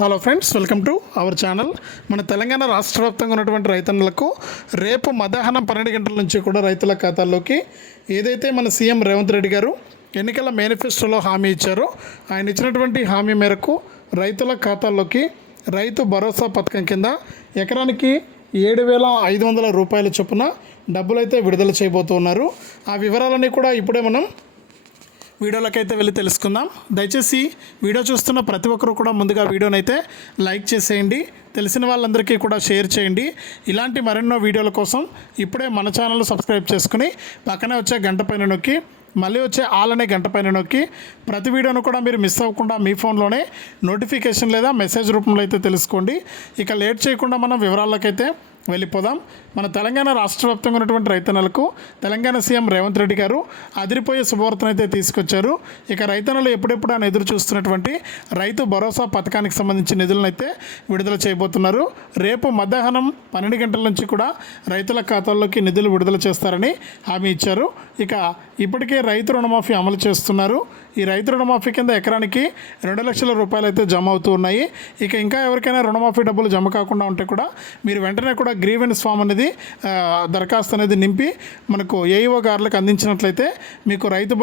Hello friends, welcome to our channel. మన తెలంగాణ రాష్ట్ర వ్యాప్తంగా ఉన్నటువంటి రైతన్నలకు రేపు మధ్యాహ్నం 12 గంటల నుంచి కూడా రైతుల ఖాతాల్లోకి ఏదైతే మన సీఎం రేవంత్ రెడ్డి గారు ఎన్నికల మేనిఫెస్టోలో హామీ ఇచ్చారో ఆయన ఇచ్చినటువంటి హామీ మేరకు రైతుల ఖాతాల్లోకి రైతు భరోసా పథకం కింద ఎకరానికి 7,500 రూపాయల చొప్పున డబ్బులైతే విడుదల చేయబోతున్నారు. ఆ వివరాలన్నీ కూడా ఇప్పుడే మనం వీడియోలకైతే వెళ్ళి తెలుసుకుందాం. దయచేసి వీడియో చూస్తున్న ప్రతి ఒక్కరు కూడా ముందుగా వీడియోనైతే లైక్ చేసేయండి, తెలిసిన వాళ్ళందరికీ కూడా షేర్ చేయండి. ఇలాంటి మరెన్నో వీడియోల కోసం ఇప్పుడే మన ఛానల్ సబ్స్క్రైబ్ చేసుకుని పక్కనే వచ్చే గంట పైన నొక్కి మళ్ళీ వచ్చే ఆల్ అనే గంట పైన నొక్కి ప్రతి వీడియోను కూడా మీరు మిస్ అవ్వకుండా మీ ఫోన్లోనే నోటిఫికేషన్ లేదా మెసేజ్ రూపంలో అయితే తెలుసుకోండి. ఇక లేట్ చేయకుండా మనం వివరాలకైతే వెళ్ళిపోదాం. మన తెలంగాణ రాష్ట్ర వ్యాప్తంగా ఉన్నటువంటి రైతన్నలకు తెలంగాణ సీఎం రేవంత్ రెడ్డి గారు అదిరిపోయే శుభవార్తను అయితే తీసుకొచ్చారు. ఇక రైతన్నలు ఎప్పుడెప్పుడు అని ఎదురు చూస్తున్నటువంటి రైతు భరోసా పథకానికి సంబంధించిన నిధులను అయితే విడుదల చేయబోతున్నారు. రేపు మధ్యాహ్నం 12 గంటల నుంచి కూడా రైతుల ఖాతాల్లోకి నిధులు విడుదల చేస్తారని హామీ ఇచ్చారు. ఇక ఇప్పటికే రైతు రుణమాఫీ అమలు చేస్తున్నారు. ఈ రైతు రుణమాఫీ కింద ఎకరానికి 2 లక్షల రూపాయలు అయితే జమ అవుతూ ఉన్నాయి. ఇక ఇంకా ఎవరికైనా రుణమాఫీ డబ్బులు జమ కాకుండా ఉంటే కూడా మీరు వెంటనే కూడా గ్రీవెన్స్ ఫామ్ అనేది దరఖాస్తు అనేది నింపి మనకు ఏఈఓ గారులకు అందించినట్లయితే మీకు రైతు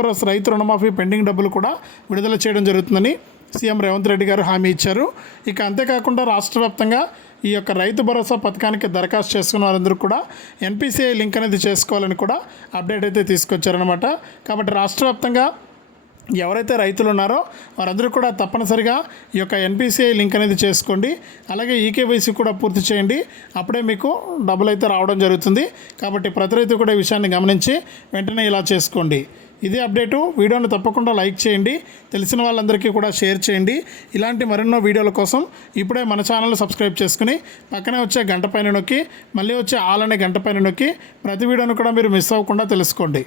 రుణమాఫీ పెండింగ్ డబ్బులు కూడా విడుదల చేయడం జరుగుతుందని సీఎం రేవంత్ రెడ్డి గారు హామీ ఇచ్చారు. ఇక అంతేకాకుండా రాష్ట్ర వ్యాప్తంగా ఈ యొక్క రైతు భరోసా పథకానికి దరఖాస్తు చేసుకున్న వారందరూ కూడా ఎన్పిసిఐ లింక్ అనేది చేసుకోవాలని కూడా అప్డేట్ అయితే తీసుకొచ్చారనమాట. కాబట్టి రాష్ట్ర వ్యాప్తంగా ఎవరైతే రైతులు ఉన్నారో వారందరూ కూడా తప్పనిసరిగా ఈ యొక్క ఎన్పిసిఐ లింక్ అనేది చేసుకోండి. అలాగే ఈకేవైసీ కూడా పూర్తి చేయండి. అప్పుడే మీకు డబ్బులు అయితే రావడం జరుగుతుంది. కాబట్టి ప్రతి రైతు కూడా ఈ విషయాన్ని గమనించి వెంటనే ఇలా చేసుకోండి. ఇదే అప్డేటు. వీడియోని తప్పకుండా లైక్ చేయండి, తెలిసిన వాళ్ళందరికీ కూడా షేర్ చేయండి. ఇలాంటి మరెన్నో వీడియోల కోసం ఇప్పుడే మన ఛానల్ సబ్స్క్రైబ్ చేసుకుని పక్కనే వచ్చే గంట పైన నొక్కి మళ్ళీ వచ్చే ఆల్ అనే గంట పైన నొక్కి ప్రతి వీడియోను కూడా మీరు మిస్ అవ్వకుండా తెలుసుకోండి.